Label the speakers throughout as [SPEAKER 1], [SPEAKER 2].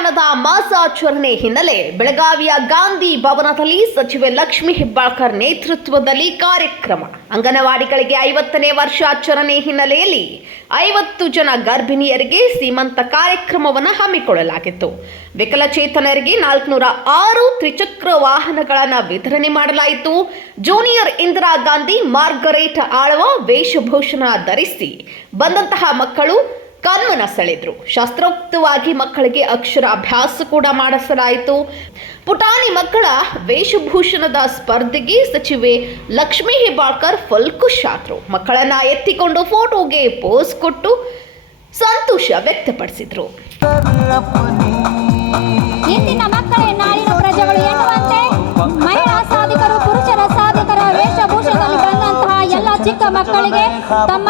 [SPEAKER 1] ವಿಜ್ಞಾನದ ಮಾಸಾಚರಣೆ ಹಿನ್ನೆಲೆ ಬೆಳಗಾವಿಯ ಗಾಂಧಿ ಭವನದಲ್ಲಿ ಸಚಿವೆ ಲಕ್ಷ್ಮಿ ಹೆಬ್ಬಾಳ್ಕರ್ ನೇತೃತ್ವದಲ್ಲಿ ಕಾರ್ಯಕ್ರಮ. ಅಂಗನವಾಡಿಗಳಿಗೆ ಐವತ್ತನೇ ವರ್ಷಾಚರಣೆ ಹಿನ್ನೆಲೆಯಲ್ಲಿ ಐವತ್ತು ಜನ ಗರ್ಭಿಣಿಯರಿಗೆ ಸೀಮಂತ ಕಾರ್ಯಕ್ರಮವನ್ನು ಹಮ್ಮಿಕೊಳ್ಳಲಾಗಿತ್ತು. ವಿಕಲಚೇತನರಿಗೆ ನಾಲ್ಕುನೂರ ಆರು ತ್ರಿಚಕ್ರ ವಾಹನಗಳನ್ನು ವಿತರಣೆ ಮಾಡಲಾಯಿತು. ಜೂನಿಯರ್ ಇಂದಿರಾ ಗಾಂಧಿ ಮಾರ್ಗರೇಟ್ ಆಳವ ವೇಷಭೂಷಣ ಧರಿಸಿ ಬಂದಂತಹ ಮಕ್ಕಳು ಕಣ್ಮನ ಸೆಳೆದ್ರು. ಶಾಸ್ತ್ರೋಕ್ತವಾಗಿ ಮಕ್ಕಳಿಗೆ ಅಕ್ಷರ ಅಭ್ಯಾಸ ಕೂಡ ಮಾಡಿಸಲಾಯಿತು. ಪುಟಾಣಿ ಮಕ್ಕಳ ವೇಷಭೂಷಣದ ಸ್ಪರ್ಧೆಗೆ ಸಚಿವೆ ಲಕ್ಷ್ಮೀ ಹೆಬ್ಬಾಳ್ಕರ್ ಫುಲ್ ಮಕ್ಕಳನ್ನ ಎತ್ತಿಕೊಂಡು ಫೋಟೋಗೆ ಪೋಸ್ ಕೊಟ್ಟು ಸಂತೋಷ ವ್ಯಕ್ತಪಡಿಸಿದ್ರು.
[SPEAKER 2] ಇಂದಿನ ಮಕ್ಕಳೇ ಚಿಕ್ಕ ಮಕ್ಕಳಿಗೆ ತಮ್ಮ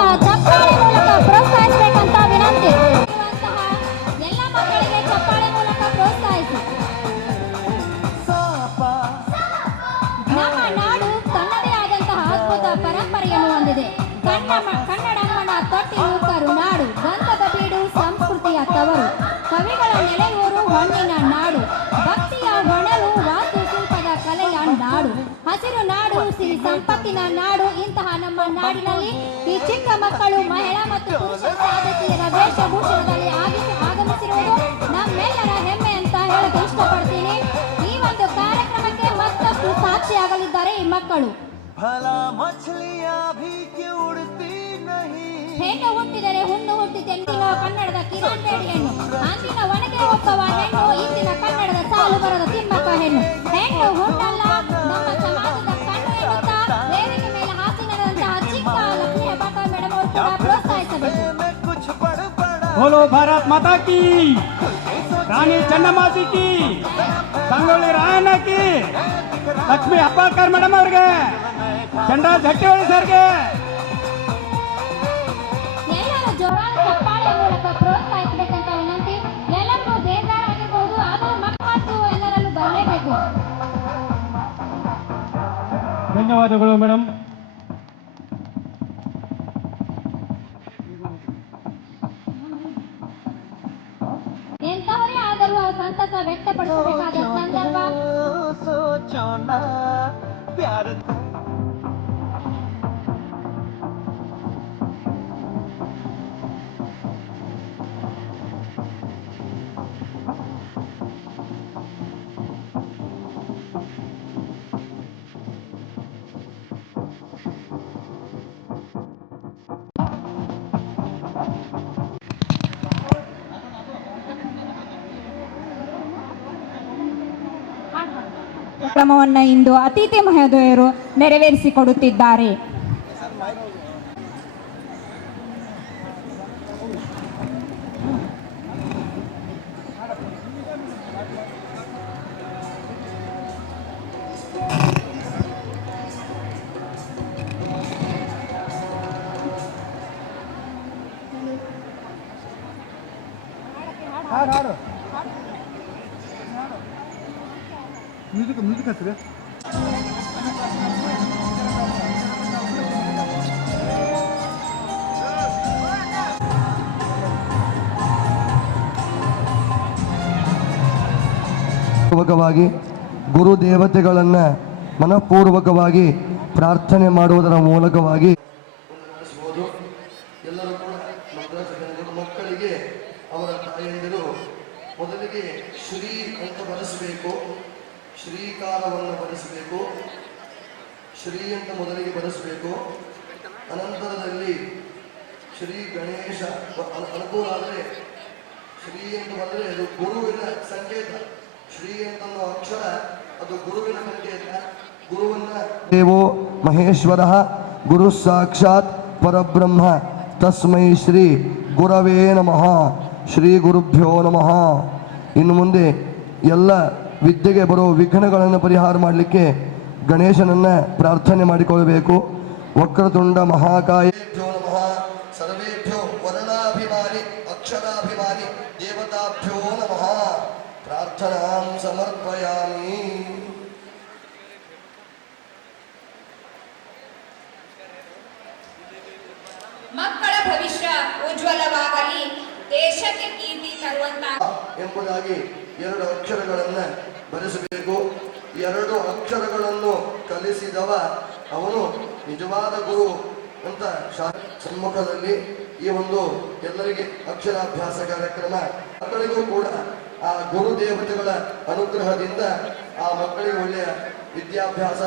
[SPEAKER 2] ತೊಟ್ಟಿಲು ಕರುನಾಡು ಗಂಧದ ಬೀಡು ಸಂಸ್ಕೃತಿಯ ತವರು ಕವಿಗಳ ನೆಲೆಯೂರು ಹೊನ್ನಿನ ನಾಡು ಭಕ್ತಿಯ ಹೊಣಲು ವಾಸ್ತುಶಿಲ್ಪದ ಕಲೆಯ ನಾಡು ಹಸಿರು ನಾಡು ಸಿರಿ ಸಂಪತ್ತಿನ ನಾಡು ಇಂತಹ ನಮ್ಮ ನಾಡಿನಲ್ಲಿ ಈ ಚಿಕ್ಕ ಮಕ್ಕಳು ಮಹಿಳಾ ಮತ್ತು ಪುರುಷ ಸಾಧಕಿಯರ ವೇಷಭೂಷಣದಲ್ಲಿ ಆಗಿ- ಆಗಮಿಸಿರುವುದು ನಮ್ಮೆಲ್ಲರ ಹೆಮ್ಮೆ ಅಂತ ಹೇಳಕ್ಕೆ ಇಷ್ಟಪಡ್ತೀನಿ ಈ ಒಂದು ಕಾರ್ಯಕ್ರಮಕ್ಕೆ ಮತ್ತಷ್ಟು ಸಾಕ್ಷಿಯಾಗಲಿದ್ದಾರೆ ಈ ಮಕ್ಕಳು
[SPEAKER 3] भला मछलियाँ भी क्यों उड़ती नहीं
[SPEAKER 2] ಹೆಣ್ಣು ಹುಟ್ಟಿದರೆ ಹುಣ್ಣು ಹುಟ್ಟಿದೆ ಕನ್ನಡದ ಕಿರಣ್ ಹೆಣ್ಣು ಅಂದಿನ ಒಣಗೆ ಒಪ್ಪವ ಹೆಣ್ಣು, ಇಂದಿನ ಕನ್ನಡದ ಸಾಲು ಬರದ ತಿಮ್ಮಪ್ಪ ಹೆಣ್ಣು. ಹೆಣ್ಣು ಹುಣ್ಣಲ್ಲ, ನಮ್ಮ ಸಮಾಜದ ಕಣ್ಣು ಎನ್ನುತ್ತಾ ವೇದಿಕೆ ಮೇಲೆ ಹಾಸಿನದಂತಹ ಚಿಕ್ಕ ಲಕ್ಷ್ಮೀ ಬಾಪ ಮೇಡಮ್ ಅವರು ಕೂಡ ಪ್ರೋತ್ಸಾಹಿಸಬೇಕು.
[SPEAKER 4] ಬೋಲೋ ಭಾರತ್ ಮಾತಾ ಕಿ! ರಾಣಿ ಚೆನ್ನಮಾಸಿ ಕಿ ಸಂಗೊಳ್ಳಿ ರಾಯಣ್ಣ ಕಿ! ಲಕ್ಷ್ಮಿ ಅಪ್ಪಾಕರ್ ಮೇಡಮ್ ಅವ್ರಿಗೆ! ಚಂಡ ಜಟ್ಟಿ ಸರ್ಗೆ!
[SPEAKER 2] ಜೋರಾದ ಚಪ್ಪಾಳೆ ಮೂಲಕ ಪ್ರೋತ್ಸಾಹಿಸಬೇಕಂತ ವಿನಂತಿ ಎಲ್ಲರಿಗೂ ಬೇಜಾರು ಆಗಿರ್ಬೋದು ಆದರೂ ಮಕ್ಕಳು ಎಲ್ಲರಲ್ಲೂ ಬರಲೇಬೇಕು
[SPEAKER 4] ಧನ್ಯವಾದಗಳು ಮೇಡಮ್
[SPEAKER 2] ಎಂತವರೇ ಆದರೂ ಸಂತಸ ವ್ಯಕ್ತಪಡಿಸಬೇಕಾದ ಸಂದರ್ಭ. ಕಾರ್ಯಕ್ರಮವನ್ನು ಇಂದು ಅತಿಥಿ ಮಹೋದಯರು ನೆರವೇರಿಸಿಕೊಡುತ್ತಿದ್ದಾರೆ. ಹಾಡು ಹಾಡು.
[SPEAKER 4] ಮ್ಯೂಸಿಕ್ ಮ್ಯೂಸಿಕ್ ಹತ್ತಿರ
[SPEAKER 5] ಪೂರ್ವಕವಾಗಿ ಗುರು ದೇವತೆಗಳನ್ನು ಮನಃಪೂರ್ವಕವಾಗಿ ಪ್ರಾರ್ಥನೆ ಮಾಡುವುದರ ಮೂಲಕವಾಗಿ ಎಲ್ಲರೂ ಕೂಡ ಮಕ್ಕಳ ಮಕ್ಕಳಿಗೆ ಅವರ ತಾಯಿಯಂದಿರು ಮೊದಲಿಗೆ ಶ್ರೀ ಅಂತ ಬರೆಸಬೇಕು. ಶ್ರೀಕಾರವನ್ನು ಬರೆಸಬೇಕು ಶ್ರೀ ಅಂತ ಮೊದಲಿಗೆ ಬರೆಸಬೇಕು. ಅನಂತರದಲ್ಲಿ ಶ್ರೀ ಗಣೇಶ ಅನು- ಅನುಕೂಲ ಆದರೆ ಶ್ರೀ ಅಂತ ಬಂದರೆ ಅದು ಗುರುವಿನ ಸಂಕೇತ. ಶ್ರೀ ಅಂತ ಅಕ್ಷರ, ಅದು ಗುರುವಿನ ಸಂಕೇತ. ಗುರುವನ್ನ ದೇವೋ ಮಹೇಶ್ವರ, ಗುರು ಸಾಕ್ಷಾತ್ ಪರಬ್ರಹ್ಮ, ತಸ್ಮೈ ಶ್ರೀ ಗುರವೇ ನಮಃ, ಶ್ರೀ ಗುರುಭ್ಯೋ ನಮಃ. ಇನ್ನು ಮುಂದೆ ಎಲ್ಲ ವಿದ್ಯೆಗೆ ಬರೋ ವಿಘ್ನಗಳನ್ನು ಪರಿಹಾರ ಮಾಡಲಿಕ್ಕೆ ಗಣೇಶನನ್ನ ಪ್ರಾರ್ಥನೆ ಮಾಡಿಕೊಳ್ಳಬೇಕು. ವಕ್ರತುಂಡ ಮಹಾಕಾಯ ಮಹಾ ಸರ್ವೇಭ್ಯೋ ವರ್ಣಾಭಿಮಾನಿ ಅಕ್ಷರಾಭಿಮಾನಿ, ದೇವತಾಭ್ಯೋ ನಮಃ. ಪ್ರಾರ್ಥನಾಂ ಸಮರ್ಪಯಾಮಿ.
[SPEAKER 6] ಮಕ್ಕಳ ಭವಿಷ್ಯ ಉಜ್ವಲವಾಗಲಿ. ದೇಶಕ್ಕೆ ಕೀರ್ತಿ ತರುವಂತ
[SPEAKER 5] ಎಂಬುದಾಗಿ ಎರಡು ಅಕ್ಷರಗಳನ್ನು ಬರೆಸಬೇಕು. ಎರಡು ಅಕ್ಷರಗಳನ್ನು ಕಲಿಸಿದವ ಅವನು ನಿಜವಾದ ಗುರು ಅಂತ ಶಾ ಸಮ್ಮುಖದಲ್ಲಿ ಈ ಒಂದು ಎಲ್ಲರಿಗೆ ಅಕ್ಷರಾಭ್ಯಾಸ ಕಾರ್ಯಕ್ರಮ. ಮಕ್ಕಳಿಗೂ ಕೂಡ ಆ ಗುರು ದೇವತೆಗಳ ಅನುಗ್ರಹದಿಂದ ಆ ಮಕ್ಕಳಿಗೆ ಒಳ್ಳೆಯ ವಿದ್ಯಾಭ್ಯಾಸ.